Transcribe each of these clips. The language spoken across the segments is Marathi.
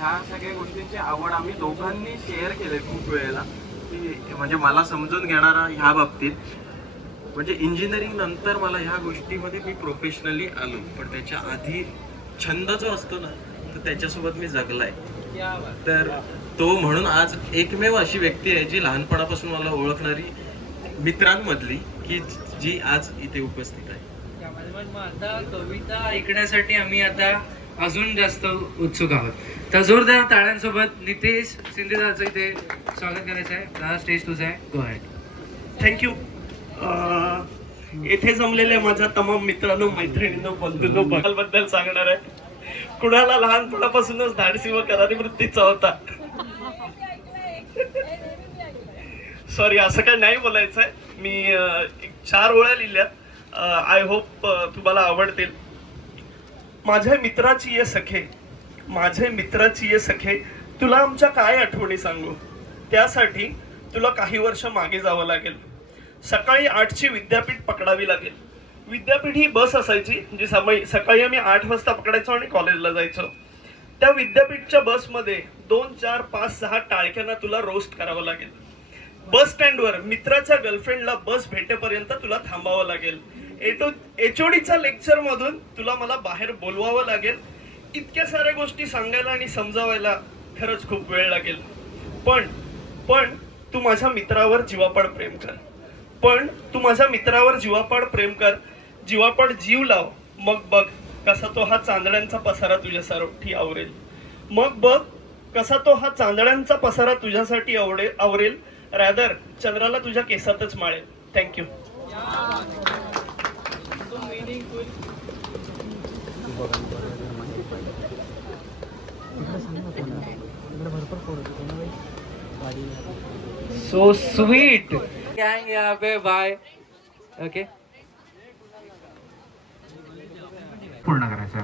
ह्या सगळ्या गोष्टींची आवड आम्ही दोघांनी शेअर केले खूप वेळेला. की म्हणजे मला समजून घेणारा ह्या बाबतीत. म्हणजे इंजिनिअरिंग नंतर मला ह्या गोष्टीमध्ये मी प्रोफेशनली आलो. पण त्याच्या आधी छंद जो असतो ना तर त्याच्यासोबत मी जगलाय. तर तो म्हणून आज एकमेव अशी व्यक्ती आहे जी लहानपणापासून मला ओळखणारी मित्रांमधली की जी आज इथे उपस्थित आहे. मग आता कविता ऐकण्यासाठी आम्ही आता अजून जास्त उत्सुक आहोत. तर जोरदार टाळ्यांसोबत नितेश शिंदेदाचं इथे स्वागत करायचं आहे. दादा स्टेज तुझं आहे. गो हॅड थँक्यू येथे जमलेल्या माझ्या तमाम मित्रांनो मैत्रिणींनो बंधूंनो बद्दल सांगणार आहे. कुणाला लहानपणापासूनच धाडसी व करारी वृत्तीचा होता सॉरी असं काही नाही बोलायचंय. मी एक चार ओळ्या लिहिल्या आय होप तुम्हाला आवडतील. माझ्या मित्राची ये सखे माझे मित्राची ये सखे तुला आमच्या काय आठवणी सांगू? त्यासाठी तुला काही वर्ष मागे जावं लागेल. सकाळी आठची विद्यापीठ पकडावी लागेल. विद्यापीठ ही बस असायची जी समय सकाळी आम्ही आठ वाजता पकडायचो आणि कॉलेजला जायचो. त्या विद्यापीठच्या बसमध्ये दोन चार पाच सहा टाळक्यांना तुला रोस्ट करावं लागेल. बस स्टँडवर मित्राच्या गर्लफ्रेंडला बस भेटेपर्यंत तुला थांबावं लागेल. एचओडीच्या लेक्चर मधून तुला मला बाहेर बोलवावं लागेल. इतक्या साऱ्या गोष्टी सांगायला आणि समजावायला खरंच खूप वेळ लागेल. पण पण तू माझ्या मित्रावर जीवापाड प्रेम कर. पण तू माझ्या मित्रावर जीवापाड प्रेम कर. जीवापाड जीव लाव. मग बघ कसा तो हा चांदण्यांचा पसारा तुझ्यासाठी आवरेल. मग बघ कसा तो हा चांदण्यांचा पसारा तुझ्यासाठी आवडेल आवरेल. रॅदर चंद्राला तुझ्या केसातच माळेल. Thank you so sweet gang यहाँ पे बाय ओके पूर्ण करायचं.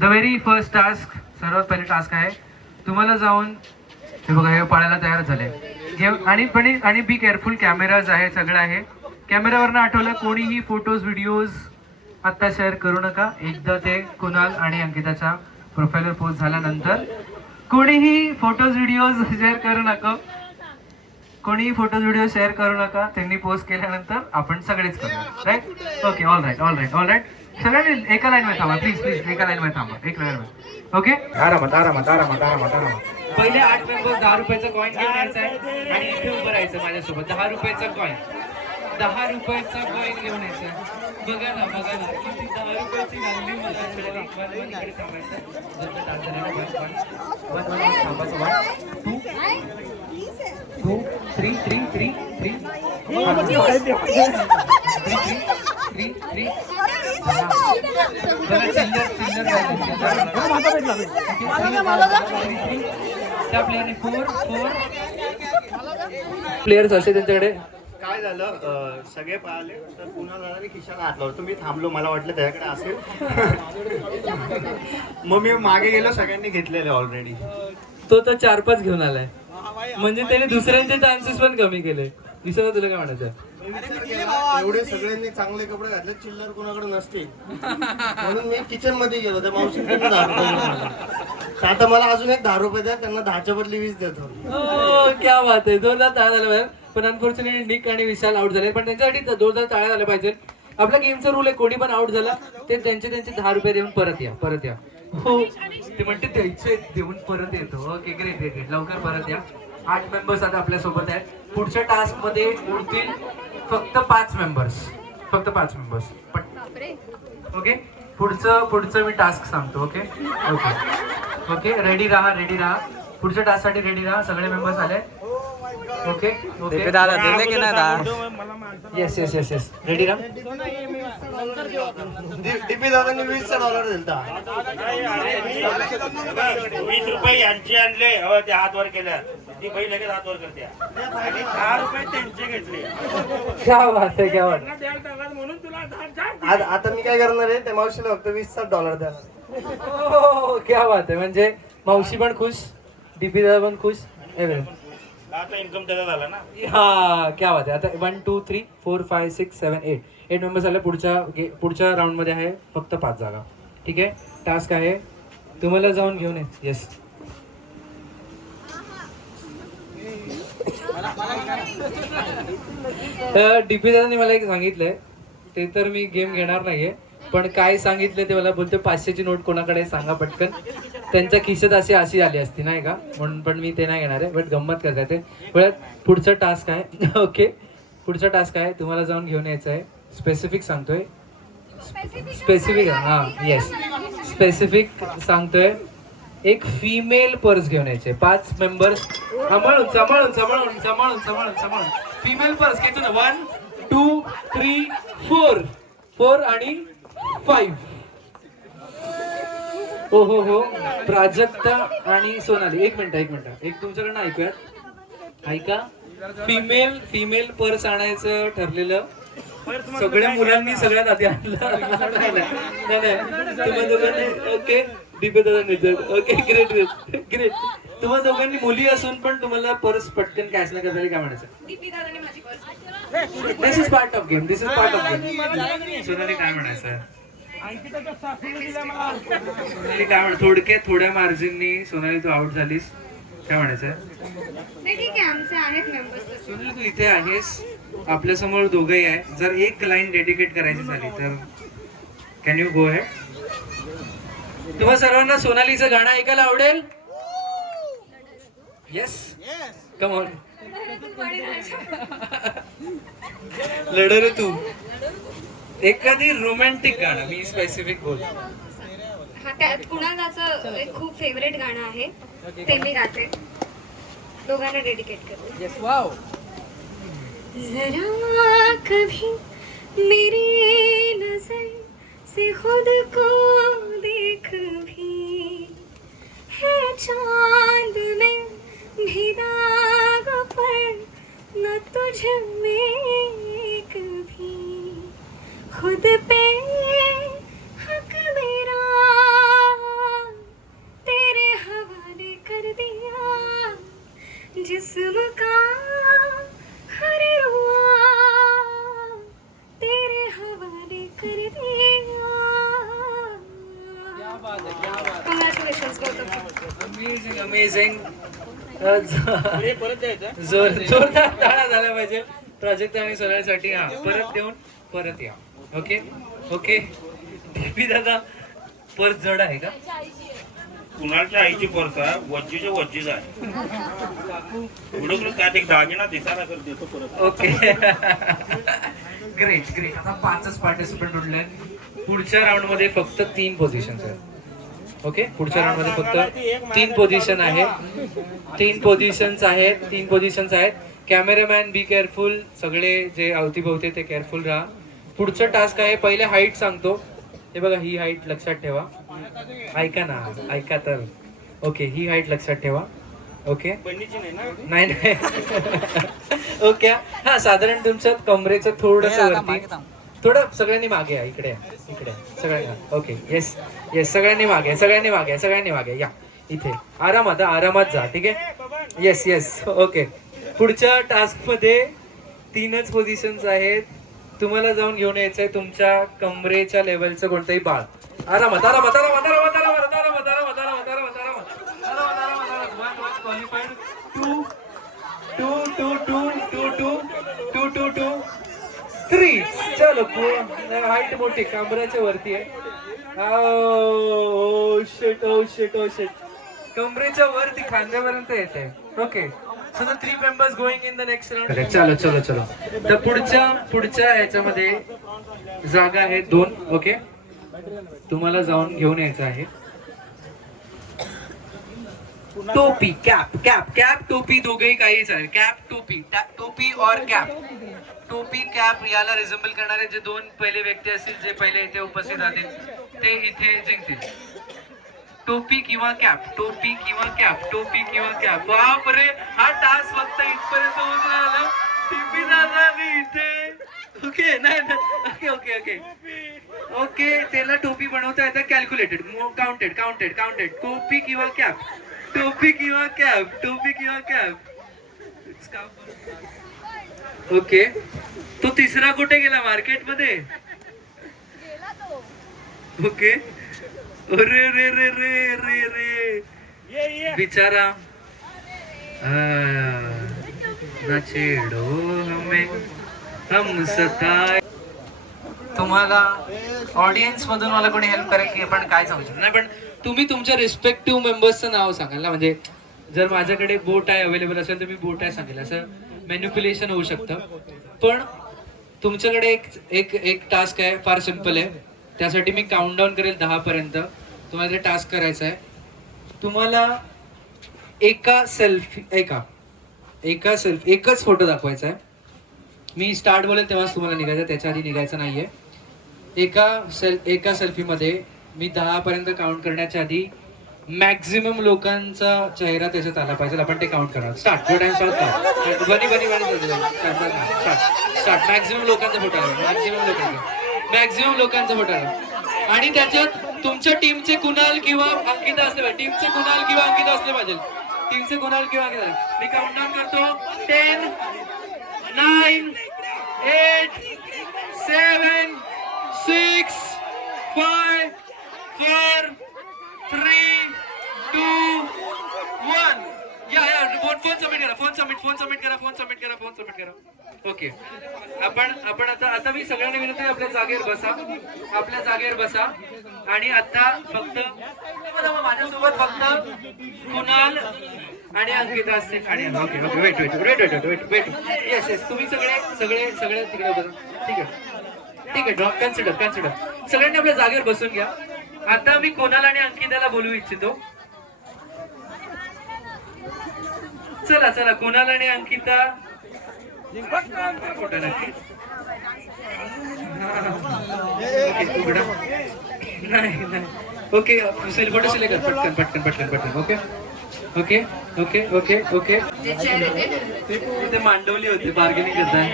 द व्हेरी फर्स्ट टास्क सर्वात पहिले टास्क आहे तुम्हाला जाऊन हे बघा हे पाळायला तयार झाले. आणि पण आणि बी केअरफुल कॅमेराज आहे सगळं आहे. कॅमेऱ्यावरनं आठवलं कोणीही फोटोज व्हिडिओज आत्ता शेअर करू नका. एकदा ते कुणाल आणि अंकिताच्या प्रोफाईलवर पोस्ट झाल्यानंतर. कोणीही फोटोज व्हिडिओज शेअर करू नका. कोणीही फोटोज व्हिडिओ शेअर करू नका. त्यांनी पोस्ट केल्यानंतर आपण सगळेच करूया right okay all right all right all right सगळ्यांनी एका लाईन मध्ये थांबा. प्लीज प्लीज एका लाईन मध्ये थांबा. एक लाईन मध्ये ओके आरामात आरामात आरामात आरामात आरामात पहिले आठ मेंबर दहा रुपयाचा कॉईन घेऊन यायचा आहे. आणि इथे उभं राहायचं माझ्यासोबत. दहा रुपयाचा कॉईन दहा रुपयाचा कॉईन घेऊन यायचा. बघा ना बघा ना. किती दहा रुपयाची two, three, three, three, three. त्या प्लेअरने फोर फोर प्लेयर्स असे त्यांच्याकडे काय झालं सगळे पळाले तर पुन्हा दादाने खिशाला हात लावतो. मी थांबलो मला वाटलं त्याच्याकडे असेल. मग मी मागे गेलो सगळ्यांनी घेतलेले ऑलरेडी तो तर चार पाच घेऊन आलाय. म्हणजे त्याने दुसऱ्यांचे चान्सेस पण कमी केले. विसर तुला काय म्हणायचं? एवढे सगळ्यांनी चांगले कपडे घातले चिल्लर कोणाकडे नसते म्हणून मी किचनमध्ये गेलो त्या. तर आता मला अजून एक दहा रुपये द्या त्यांना दहाच्या बदली वीस देतो. हो क्या बात आहे. झाल्या पाहिजे पण अनफॉर्च्युनेटली निक आणि विशाल आउट झाले. पण त्यांच्यासाठी जोरदार टाळ्या झाल्या पाहिजे. आपला गेमचा रूल आहे कोणी पण आउट झाला ते त्यांचे त्यांचे दहा रुपये देऊन परत या परत या. हो ते म्हणते द्यायचे देऊन परत येतो. ओके ग्रेट ग्रेट ग्रेट लवकर परत या. आठ मेंबर्स आता आपल्यासोबत आहेत. पुढच्या टास्कमध्ये उरतील फक्त पाच मेंबर्स फक्त पाच मेंबर्स पण ओके? पुढचं पुढचं मी टास्क सांगतो ओके? ओके. ओके रेडी राहा रेडी राहा. पुढच्या टास्कसाठी रेडी राहा. सगळे मेंबर्स आले. ओके. ओके. दादा दिले की नाही दादा yes yes yes yes ready राहा डीपी दादांनी वीसचा डॉलर दिलता. वीस रुपये यांचे आणले. हो ते हात वर केल्या ती बाई लगेच हात वर करते. आणि दहा रुपये त्यांचे घेतले. क्या बात आहे क्या बात. म्हणून तुला आता मी काय करणार आहे? त्या मावशीला फक्त वीसचा डॉलर द्या. हो क्या बात आहे म्हणजे मावशी पण खुश डीपी दादा पण खुश. everyone. हा क्या बात आहे. आता one two three four five six seven eight eight member झाले पुढच्या पुढच्या राऊंडमध्ये आहे फक्त पाच जागा. ठीक आहे? टास्क आहे. तुम्हाला जाऊन घेऊन ये. येस तर डीपी दादांनी मला एक सांगितलंय. ते तर मी गेम घेणार नाहीये. पण काय सांगितलं ते मला बोलतो. पाचशेची नोट कोणाकडे सांगा पटकन. त्यांच्या खिशात अशी अशी आली असती नाही का? म्हणून पण मी ते नाही घेणार आहे बट गंमत करता ते. बट पुढचं टास्क आहे. ओके पुढचा टास्क आहे तुम्हाला जाऊन घेऊन यायचं आहे. स्पेसिफिक सांगतोय. स्पेसिफिक हां येस स्पेसिफिक सांगतोय. एक फिमेल पर्स घेऊन यायचे. पाच मेंबर्स सांभाळून सांभाळून सांभाळून सांभाळून सांभाळून. सांभाळून फिमेल पर्स घेतो one two three four four आणि फाईव्ह हो हो हो. प्राजक्ता आणि सोनाली. एक मिनिट एक मिनिट. एक तुमच्याकडनं ऐकूयात. ऐका. फिमेल फिमेल पर्स आणायचं ठरलेलं. सगळ्या मुलांनी सगळ्यात आधी आणलं. नाही, नाही, नाही, नाही. तुम्हा दोघांनी ओके. डिबे दादा ओके ग्रेट ग्रेट ग्रेट तुम्हा दोघांनी मुली असून पण तुम्हाला पर्स पटकन कॅश नाही करता काय म्हणायचं? This is part of game this is part of game Sonali काय म्हणायचं? सोनाली काय म्हण थोडक्यात थोड्या मार्जिननी सोनाली तू आउट झालीस. काय म्हणायचं नाही ठीक आहे आमचे आहेत मेंबर्स सोनाली तू इथे आहेस. आपल्यासमोर दोघंही आहे. जर एक लाईन डेडिकेट करायची झाली तर कॅन यू गो हेड तुम्हा सर्वांना सोनालीचं गाणं ऐकायला आवडेल? येस कम ऑन लढ रे तू. एखादी रोमॅन्टिक गाणं मी स्पेसिफिक बोल हा त्यात कुणालाचं एक खूप फेवरेट गाणं आहे ते मी गाते. दोघांना डेडिकेट करते. जरा कभी मेरी नजर से खुद को देख भी है चांद में भी दाग पर न तुझ में खुद पे हक मेरा। तेरे हवाले कर दिया। जिस्म का हर रुआ। तेरे हवाले कर दिया। कॉंग्रॅच्युलेशन्स अमेझिंग अमेझिंग जोर जोरदार टाळा झाला पाहिजे. प्राजक्त आणि सोनालीसाठी हा परत देऊन परत या. ओके? ओके. पी दादा पर्स जड आहे का? कुणालच्या आईची पर्स आहे? वज्जीच्या वज्जीच आहे. त्यात एक दागिना दिसायला तर देतो परत. ओके. ग्रेट ग्रेट आता पाचच पार्टिसिपंट उरले पुढच्या राऊंडमध्ये फक्त तीन पोझिशन आहेत. ओके? पुढच्या राऊंडमध्ये फक्त तीन पोझिशन आहेत. तीन पोझिशन्स आहेत. तीन पोझिशन्स आहेत. कॅमेरामॅन बी केअरफुल सगळे जे अवतीभोवते ते केअरफुल राहा. पुढचं टास्क आहे पहिले हाईट सांगतो. हे बघा ही हाईट लक्षात ठेवा. ऐका ना ऐका तर. ओके ही हाईट लक्षात ठेवा. ओके नाही ना नाही. ओके हा साधारण तुमच्या कमरेचं थोडस वरती. थोडं सगळ्यांनी मागे या इकडे इकडे. सगळ्यांना. ओके येस येस सगळ्यांनी मागे सगळ्यांनी मागे सगळ्यांनी मागे या. इथे. आरामात आरामात जा ठीक आहे? येस येस ओके पुढच्या टास्कमध्ये तीनच पोझिशन्स आहेत. तुम्हाला जाऊन घेऊन यायचंय तुमच्या कमरेच्या लेवलचं कोणतंही बाळ. आरामात आरामात आरामात आरामात आरामात आरामात आरामात आरामात आरामात आरामात. आरामात आरामात आरामात qualified two two two two two two two two two three चलो हाईट मोठी कमरेच्या वरती आहे. ओ शेट ओ शेट ओ शेट कमरेच्या वरती खांद्यापर्यंत येते. Okay so the three members going in the next round चलो चलो चलो. तर पुढच्या पुढच्या ह्याच्यामध्ये जागा आहे दोन ओके? तुम्हाला जाऊन घेऊन यायचं आहे. टोपी कॅप कॅप कॅप टोपी दोघेही काही चालेल कॅप टोपी टोपी और कॅप. टोपी कॅप याला रिझेंबल करणारे जे दोन पहिले व्यक्ती असतील जे पहिले इथे उपस्थित राहतील ते इथे जिंकतील. टोपी किंवा कॅप टोपी किंवा कॅप टोपी किंवा कॅप. बापरे हा टास्क फक्त इथपर्यंत होत राहिला. टिपी मी इथे. ओके नाही ओके ओके ओके ओके त्याला टोपी बनवता येतं कॅल्क्युलेटेड काउंटेड काउंटेड काउंटेड टोपी किंवा कॅप. टोपी किंवा कॅप टोपी किंवा कॅप. ओके तो तिसरा कुठे गेला? मार्केटमध्ये? ओके अरे रे रे रे रे रे. बिचारा ना छेड़ो हमें हम सताए. तुम्हाला ऑडियन्स मधून मला कोणी हेल्प करेल की आपण काय सांगू शकतो? नाही पण तुम्ही तुमच्या रिस्पेक्टिव्ह मेंबर्सचं नाव सांगाल ना. म्हणजे जर माझ्याकडे बोट आहे अवेलेबल असेल तर मी बोट आहे सांगेल. असं मॅन्युप्युलेशन होऊ शकतं. पण तुमच्याकडे एक एक एक टास्क आहे फार सिंपल आहे. त्यासाठी मी काउंटडाऊन करेल दहा पर्यंत. तुम्हाला ते टास्क करायचं आहे. तुम्हाला एका सेल्फी एका एका सेल्फी एकच फोटो दाखवायचा आहे. मी स्टार्ट बोलेल तेव्हाच तुम्हाला निघायचं त्याच्या आधी निघायचं नाही आहे एका सेल एका सेल्फीमध्ये मी दहापर्यंत काउंट करण्याच्या आधी मॅक्झिमम लोकांचा चेहरा त्याच्यात आला पाहिजे. आपण ते काउंट करणार. स्टार्ट जो time start bunny bunny bunny start start maximum लोकांचा फोटो आला. मॅक्झिमम लोकांचा. मॅक्झिमम लोकांचा फोटो आला आणि त्याच्यात तुमच्या टीमचे कुणाल किंवा अंकिता असले पाहिजे. टीमचे कुणाल किंवा अंकिता असले पाहिजे. टीमचे कुणाल किंवा अंकिता. मी काउंटडाऊन करतो. Ten nine eight seven six five four three two one या या फोन फोन सबमिट करा फोन सबमिट फोन सबमिट करा फोन सबमिट करा फोन सबमिट करा. ओके. आपण आपण आता आता मी सगळ्यांना विनंती आहे, आपल्या जागेवर बसा. आपल्या जागेवर बसा. आणि आता फक्त माझ्यासोबत फक्त कुणाल आणि अंकिता असतील. आणि okay okay wait wait wait wait wait wait yes yes तुम्ही सगळे सगळे सगळे तिकडे बसा. ठीक आहे. ठीक आहे ड्रॉप कन्सिडर कन्सिडर सगळ्यांनी आपल्या जागेवर बसून घ्या. आता मी कोणाला आणि अंकिताला बोलू इच्छितो. चला चला कोणाला आणि अंकिता ओके नाही नाही ओके सेल फोटो सिलेक्ट कर पटकन पटकन पटकन पटकन okay okay okay okay okay तिथे मांडवली होती बार्गेनिंग करताय.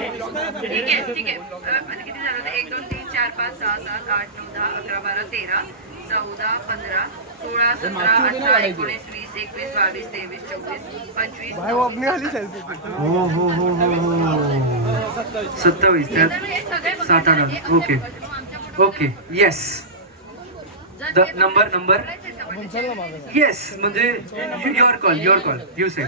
ठीक आहे ठीक आहे. अ, किती झालं? होतं? एक दोन तीन चार पाच सहा सात आठ नऊ दहा अकरा बारा तेरा चौदा पंधरा सोळा सतरा अठरा एकोणीस वीस एकवीस बावीस तेवीस चोवीस पंचवीस हो हो हो हो हो सत्तावीस त्यात सात आठ आठ. Okay. Okay yes the number number yes म्हणजे your call your call you say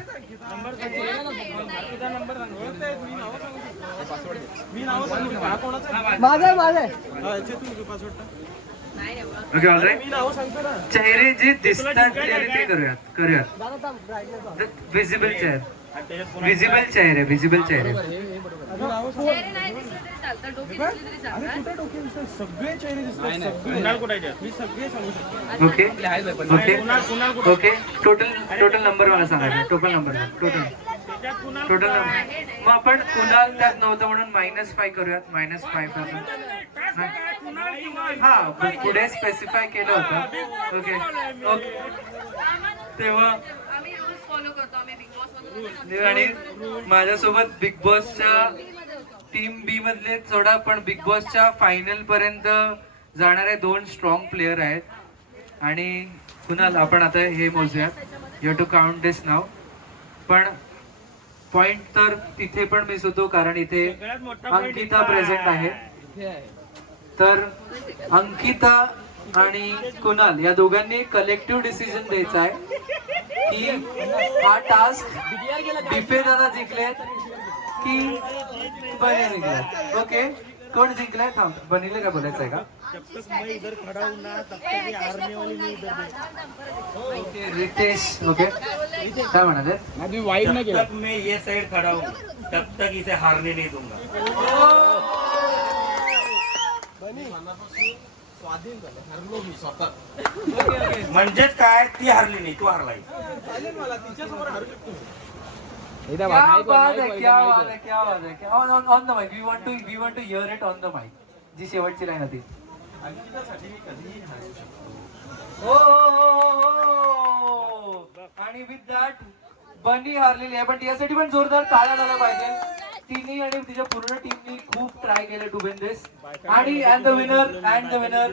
okay all चेहरे जे दिसतात चेहरे ते करूयात करूयात. विजिबल चेहरे विजिबल चेहरे. विजिबल चेहरे? Okay okay okay total total number मला सांगायचं total number total total number मग आपण कुणाल त्यात नव्हतं म्हणून मायनस फाय करूयात मायनस फायपासून हा पण पुढे स्पेसिफाय केलं होतं. ओके ओके तेव्हा आम्ही रूल्स फॉलो करतो आम्ही बिग बॉस मधून आणि माझ्यासोबत बिग बॉसच्या टीम बी मधले थोडा पण बिग बॉसच्या फायनल पर्यंत जाणारे दोन स्ट्रॉंग प्लेयर आहेत. आणि कुणाल आपण आता हे मोजूयात. यू टू काउंट दिस नाव पण पॉइंट तर तिथे पण मिस होतो कारण इथे अंकिता प्रेझेंट आहे. तर अंकिता आणि कुणाल या दोघांनी कलेक्टिव्ह डिसिजन द्यायचा आहे. की हा टास्क बिफे दादा जिंकलेत की बने जिंकलेत ओके कोण जिंकलाय? थांब बनीले का बोलायचं आहे का? ओके रितेश ओके काय म्हणाले? तक मैं ये साइड खड़ा हूँ तब तक इसे हारने नहीं दूंगा. म्हणजेच काय? ती हारली नाही तू हारलाय. क्या बात है क्या बात है क्या बात है on on on the mic we want to we want to hear it on the mic जी शेवटची लाईन होती. हो, हो, हो, हो, हो. आणि विथ दॅट बनी हारलेली आहे. पण यासाठी पण जोरदार टाळ्या झाला पाहिजे. तिने आणि तिच्या पूर्ण टीमनी खूप ट्राय केलं टू विन दिस आणि and the winner and the winner